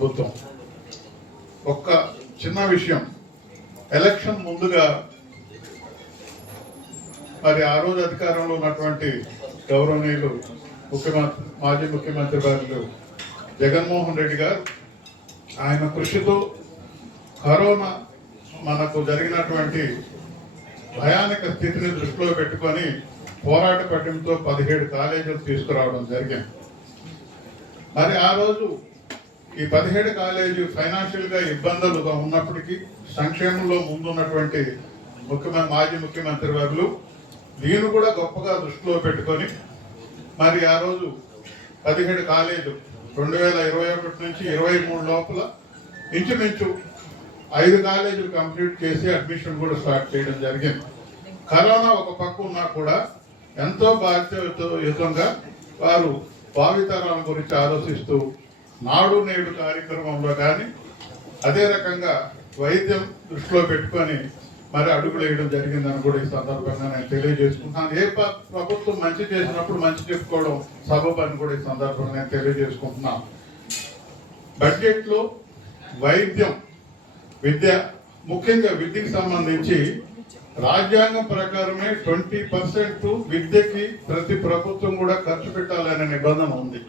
ప్రభుత్వం. ఒక్క చిన్న విషయం. ఎలక్షన్ ముందుగా మరి ఆ రోజు అధికారంలో ఉన్నటువంటి గౌరవనీయులు ముఖ్యమంత్రి మాజీ ముఖ్యమంత్రి గారు జగన్మోహన్ రెడ్డి గారు ఆయన కృషితో కరోనా మనకు జరిగినటువంటి భయానక స్థితిని దృష్టిలో పెట్టుకొని పోరాట పట్టింతో పదిహేడు కాలేజీలు తీసుకురావడం జరిగింది. మరి ఆ రోజు ఈ పదిహేడు కాలేజీ ఫైనాన్షియల్గా ఇబ్బందులుగా ఉన్నప్పటికీ సంక్షేమంలో ముందున్నటువంటి ముఖ్యమంత్రి మాజీ ముఖ్యమంత్రి వారు దీన్ని కూడా గొప్పగా దృష్టిలో పెట్టుకొని మరి ఆ రోజు పదిహేడు కాలేజీలు రెండు వేల ఇరవై ఒకటి నుంచి ఇరవై మూడు లోపల ఇంచుమించు ఐదు కాలేజీలు కంప్లీట్ చేసి అడ్మిషన్ కూడా స్టార్ట్ చేయడం జరిగింది. కరోనా ఒక పక్క ఉన్నా కూడా ఎంతో బాధ్యతయుతంగా వారు భావితరాల గురించి ఆలోచిస్తూ నాడు నేడు కార్యక్రమంలో కానీ అదే రకంగా వైద్యం దృష్టిలో పెట్టుకొని మరి అడుగులు వేయడం జరిగిందని కూడా ఈ సందర్భంగా నేను తెలియజేసుకుంటున్నాను. ఏ ప్రభుత్వం మంచి చేసినప్పుడు మంచి చెప్పుకోవడం సబబు అని కూడా ఈ సందర్భంగా నేను తెలియజేసుకుంటున్నాను. బడ్జెట్లో వైద్యం విద్య ముఖ్యంగా విద్యకి సంబంధించి రాజ్యాంగం ప్రకారమే ట్వంటీ పర్సెంట్ విద్యకి ప్రతి ప్రభుత్వం కూడా ఖర్చు పెట్టాలనే నిబంధన ఉంది.